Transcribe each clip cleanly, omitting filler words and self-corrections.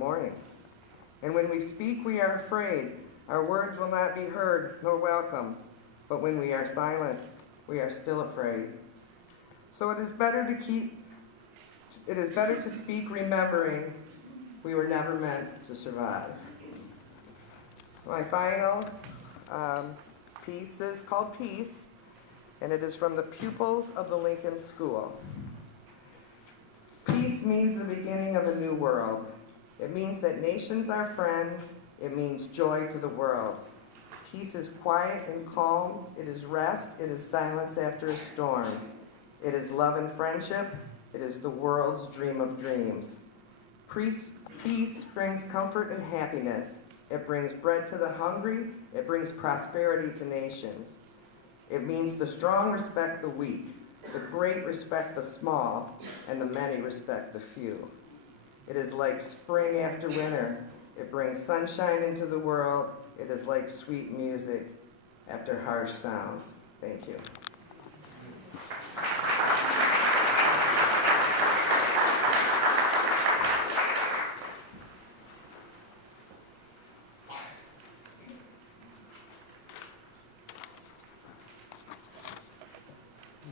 morning. And when we speak, we are afraid. Our words will not be heard nor welcome. But when we are silent, we are still afraid. So it is better to speak remembering we were never meant to survive. My final piece is called Peace, and it is from the pupils of the Lincoln School. Peace means the beginning of a new world. It means that nations are friends. It means joy to the world. Peace is quiet and calm. It is rest. It is silence after a storm. It is love and friendship. It is the world's dream of dreams. Peace brings comfort and happiness. It brings bread to the hungry. It brings prosperity to nations. It means the strong respect the weak, the great respect the small, and the many respect the few. It is like spring after winter. It brings sunshine into the world. It is like sweet music after harsh sounds. Thank you.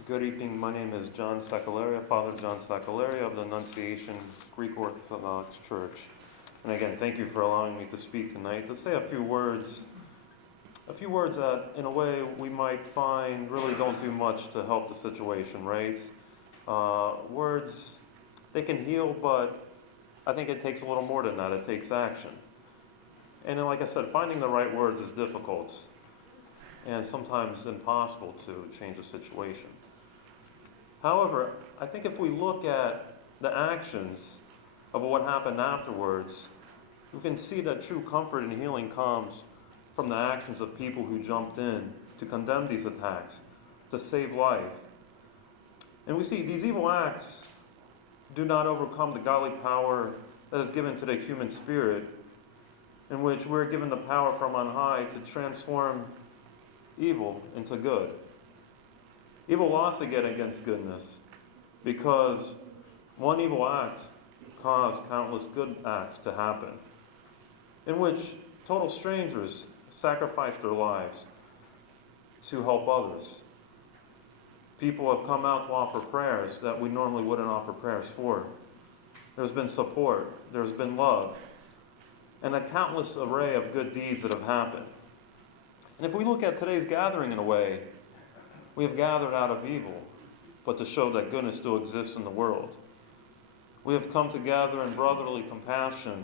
Good evening. My name is John Sakellariou, Father John Sakellariou of the Annunciation Greek Orthodox Church. And again, thank you for allowing me to speak tonight, to say a few words that, in a way, we might find really don't do much to help the situation, right? Words, they can heal, but I think it takes a little more than that. It takes action. And like I said, finding the right words is difficult and sometimes impossible to change a situation. However, I think if we look at the actions of what happened afterwards, we can see that true comfort and healing comes from the actions of people who jumped in to condemn these attacks, to save life. And we see these evil acts do not overcome the godly power that is given to the human spirit, in which we're given the power from on high to transform evil into good. Evil lost again against goodness because one evil act caused countless good acts to happen, in which total strangers sacrificed their lives to help others. People have come out to offer prayers that we normally wouldn't offer prayers for. There's been support, there's been love, and a countless array of good deeds that have happened. And if we look at today's gathering in a way, we have gathered out of evil, but to show that goodness still exists in the world. We have come together in brotherly compassion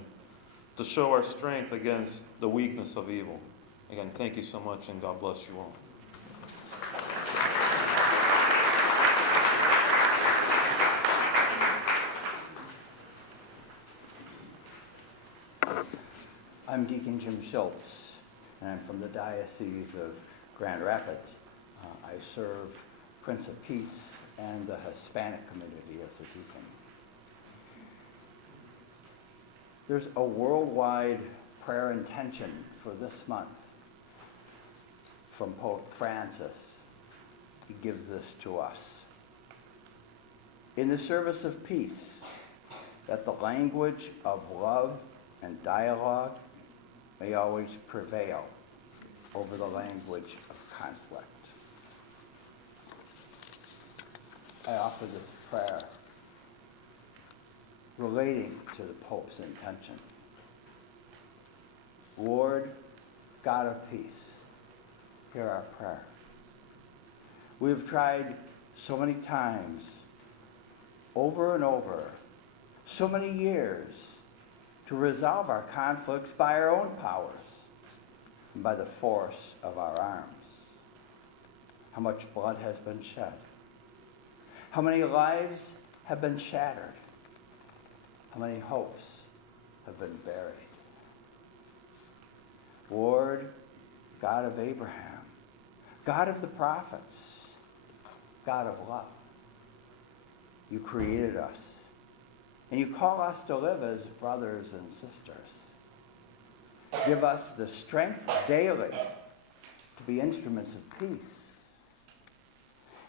to show our strength against the weakness of evil. Again, thank you so much, and God bless you all. I'm Deacon Jim Schultz, and I'm from the Diocese of Grand Rapids. I serve Prince of Peace and the Hispanic community as a deacon. There's a worldwide prayer intention for this month from Pope Francis. He gives this to us. In the service of peace, that the language of love and dialogue may always prevail over the language of conflict. I offer this prayer relating to the Pope's intention. Lord, God of peace, hear our prayer. We have tried so many times, over and over, so many years, to resolve our conflicts by our own powers and by the force of our arms. How much blood has been shed? How many lives have been shattered? How many hopes have been buried? Lord, God of Abraham, God of the prophets, God of love, you created us, and you call us to live as brothers and sisters. Give us the strength daily to be instruments of peace.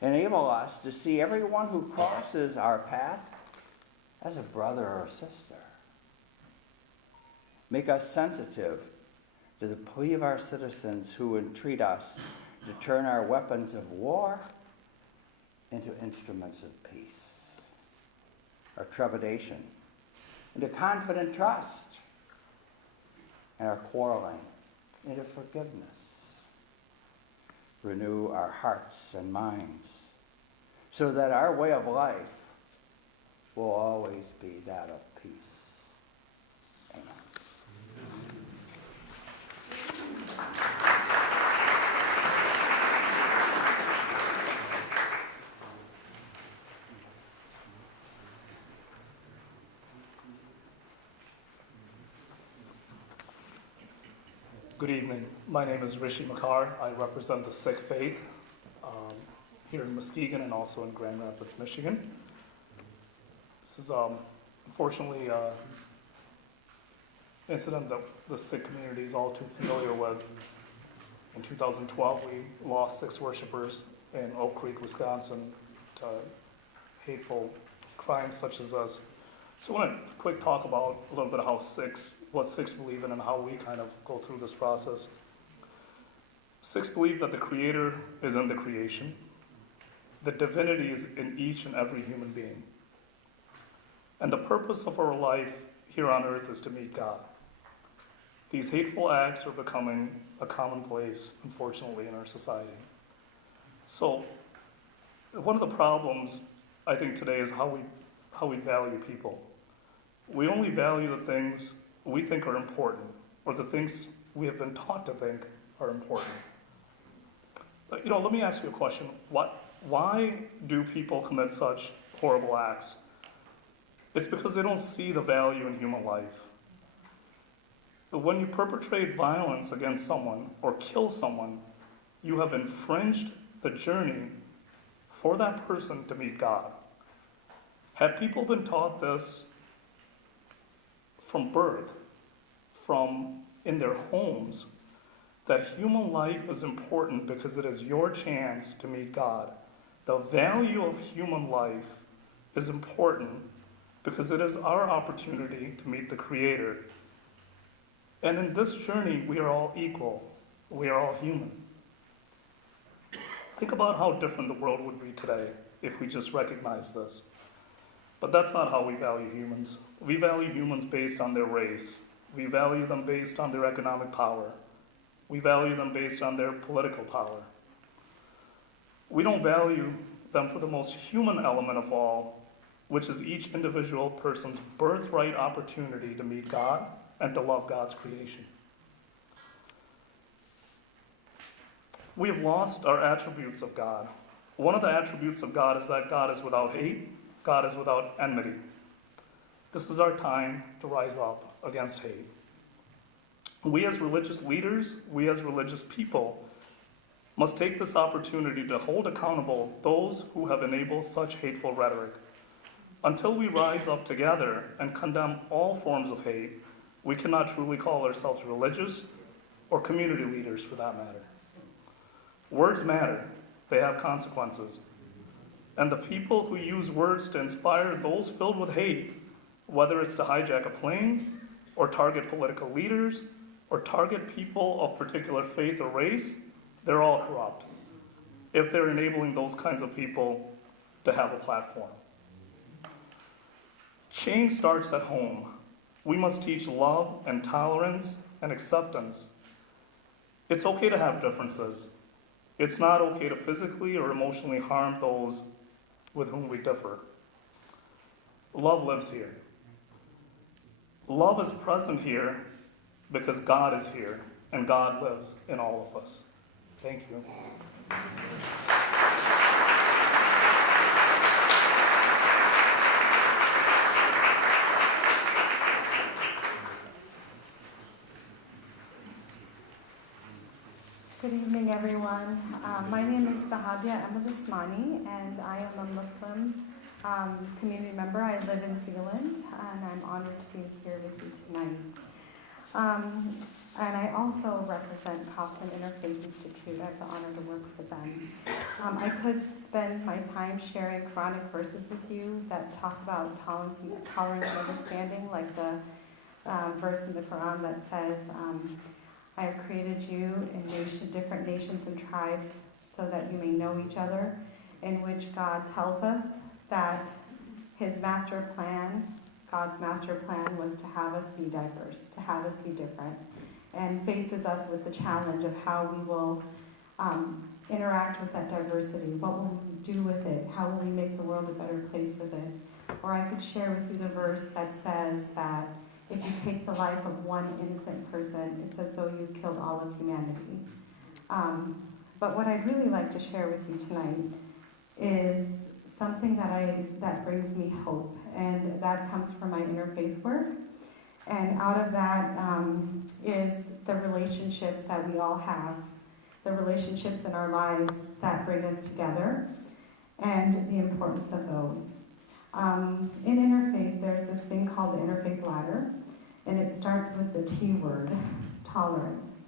Enable us to see everyone who crosses our path as a brother or sister. Make us sensitive to the plea of our citizens who entreat us to turn our weapons of war into instruments of peace, our trepidation into confident trust, and our quarreling into forgiveness. Renew our hearts and minds so that our way of life will always be that of peace. Amen. Good evening. My name is Ritchie Makar. I represent the Sikh faith here in Muskegon and also in Grand Rapids, Michigan. This is unfortunately an incident that the Sikh community is all too familiar with. In 2012, we lost 6 worshipers in Oak Creek, Wisconsin to hateful crimes such as this. So I want to quick talk about a little bit of what Sikhs believe in and how we kind of go through this process. Sikhs believe that the Creator is in the creation. The divinity is in each and every human being. And the purpose of our life here on earth is to meet God. These hateful acts are becoming a commonplace, unfortunately, in our society. So one of the problems, I think, today is how we value people. We only value the things we think are important, or the things we have been taught to think are important. But, let me ask you a question. Why do people commit such horrible acts? It's because they don't see the value in human life. But when you perpetrate violence against someone or kill someone, you have infringed the journey for that person to meet God. Had people been taught this from birth, from in their homes, that human life is important because it is your chance to meet God. The value of human life is important because it is our opportunity to meet the Creator. And in this journey, we are all equal. We are all human. Think about how different the world would be today if we just recognized this. But that's not how we value humans. We value humans based on their race. We value them based on their economic power. We value them based on their political power. We don't value them for the most human element of all, which is each individual person's birthright opportunity to meet God and to love God's creation. We have lost our attributes of God. One of the attributes of God is that God is without hate, God is without enmity. This is our time to rise up against hate. We as religious leaders, we as religious people, must take this opportunity to hold accountable those who have enabled such hateful rhetoric. Until we rise up together and condemn all forms of hate, we cannot truly call ourselves religious or community leaders for that matter. Words matter. They have consequences. And the people who use words to inspire those filled with hate, whether it's to hijack a plane or target political leaders or target people of particular faith or race, they're all corrupt if they're enabling those kinds of people to have a platform. Change starts at home. We must teach love and tolerance and acceptance. It's okay to have differences. It's not okay to physically or emotionally harm those with whom we differ. Love lives here. Love is present here because God is here and God lives in all of us. Thank you. Good evening, everyone. My name is Sahabia Ahmed Usmani, and I am a Muslim community member. I live in Zealand, and I'm honored to be here with you tonight. And I also represent Kaufman Interfaith Institute. I have the honor to work for them. I could spend my time sharing Quranic verses with you that talk about tolerance and understanding, like the verse in the Quran that says, I have created you in different nations and tribes so that you may know each other, in which God tells us that his master plan, God's master plan, was to have us be diverse, to have us be different, and faces us with the challenge of how we will interact with that diversity. What will we do with it? How will we make the world a better place with it? Or I could share with you the verse that says that if you take the life of one innocent person, it's as though you've killed all of humanity. But what I'd really like to share with you tonight is something that brings me hope, and that comes from my interfaith work. And out of that is the relationship that we all have, the relationships in our lives that bring us together, and the importance of those. In interfaith, there's this thing called the interfaith ladder, and it starts with the T word, tolerance.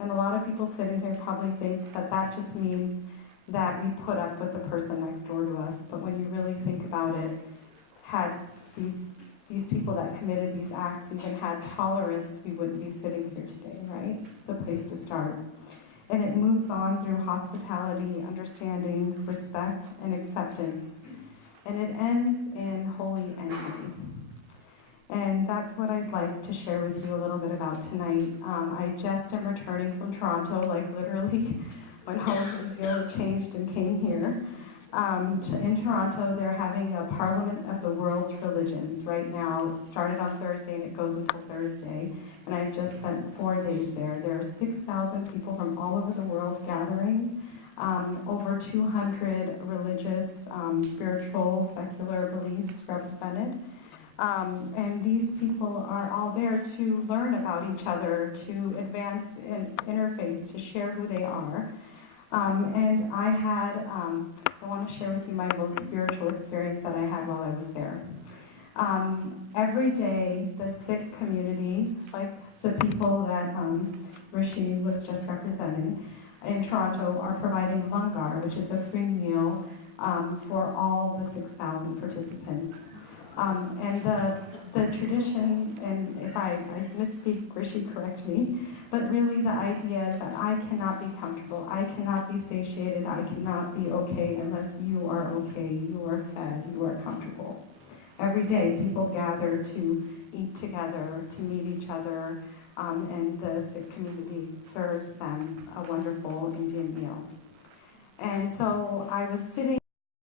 And a lot of people sitting here probably think that that just means that we put up with the person next door to us, but when you really think about it, had these people that committed these acts even had tolerance, we wouldn't be sitting here today, right? It's a place to start. And it moves on through hospitality, understanding, respect, and acceptance. And it ends in holy envy. And that's what I'd like to share with you a little bit about tonight. I just am returning from Toronto, like literally went home and Zealand changed and came here. In Toronto, they're having a Parliament of the World's Religions right now. It started on Thursday and it goes until Thursday. And I've just spent 4 days there. There are 6,000 people from all over the world gathering. Over 200 religious, spiritual, secular beliefs represented. And these people are all there to learn about each other, to advance in interfaith, to share who they are. And I want to share with you my most spiritual experience that I had while I was there. Every day, the Sikh community, like the people that Rishi was just representing in Toronto, are providing langar, which is a free meal for all the 6,000 participants. And the tradition, and if I misspeak, Rishi, correct me, but really the idea is that I cannot be comfortable, I cannot be satiated, I cannot be okay unless you are okay, you are fed, you are comfortable. Every day people gather to eat together, to meet each other, and the Sikh community serves them a wonderful Indian meal. And so I was sitting